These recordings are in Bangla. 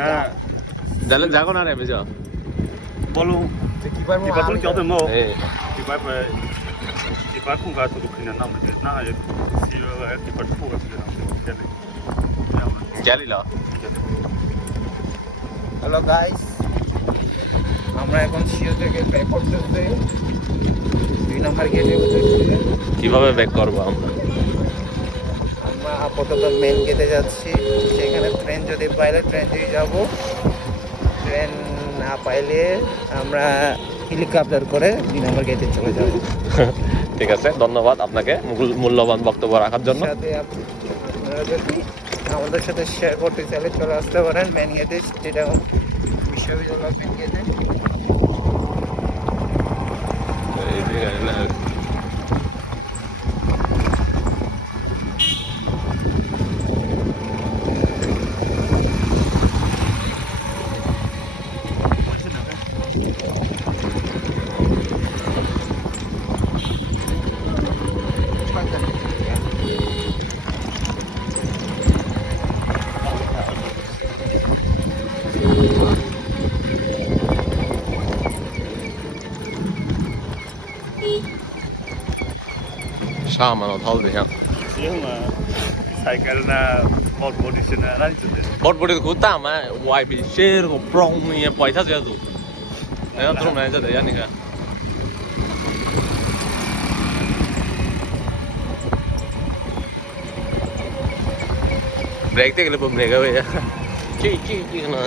হ্যাঁ Dale jago na re bejo. বলো কিবা তুমি কেউ দেমো Eh, কিবা কিবা খুঁগা তো দুঃখিনা নাম না আজ সিও কিবা খুঁগা ছিল jali lo. হ্যালো গাইস, আমরা এখন শিও থেকে ব্যাক করতেছি 2 নম্বর গেটে উঠেছি। কিভাবে ব্যাক করব আমরা? আমরা আপাতত মেন গেটে যাচ্ছি। সেখানে ট্রেন যদি পাইলে ট্রেন দিয়ে যাব, ট্রেন না পাইলে আমরা হেলিকপ্টার করে 2 নম্বর গেটে চলে যাব। ঠিক আছে, ধন্যবাদ আপনাকে মূল্যবান বক্তব্য রাখার জন্য। সাথে আপনারা যদি আমাদের সাথে শেয়ার করতে চাইলে চলে আসতে পারেন মেন গেটে, যেটা বিশ্ববিদ্যালয় মেন গেটে। শাহমানত হল দেখা সিও সাইকেল না বট না রাইতে বটবটি ko tama wai bi share ko prong ni paisa je tu na tro na je ya ni ka break te gele bum break hoye chi chi chi na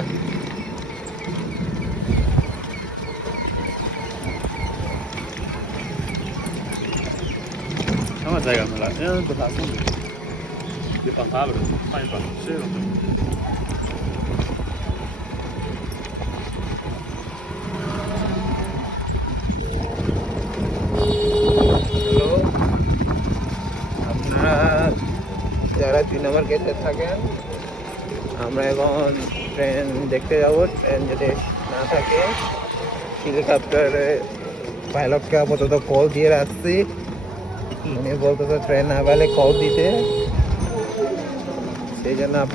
আমার জায়গা মেলা তো থাকবো দিপান হবে পাইবা সে হ্যালো, আপনারা যারা 2 নম্বর গেটে থাকেন, আমরা এখন ট্রেন দেখতে যাব। ট্রেন যদি না থাকে হেলিকপ্টারে পাইলটকে আপাতত কল দিয়ে রাখছি। ইনি বলতেছে ট্রেন না পেলে কল দিতে, সেই জন্য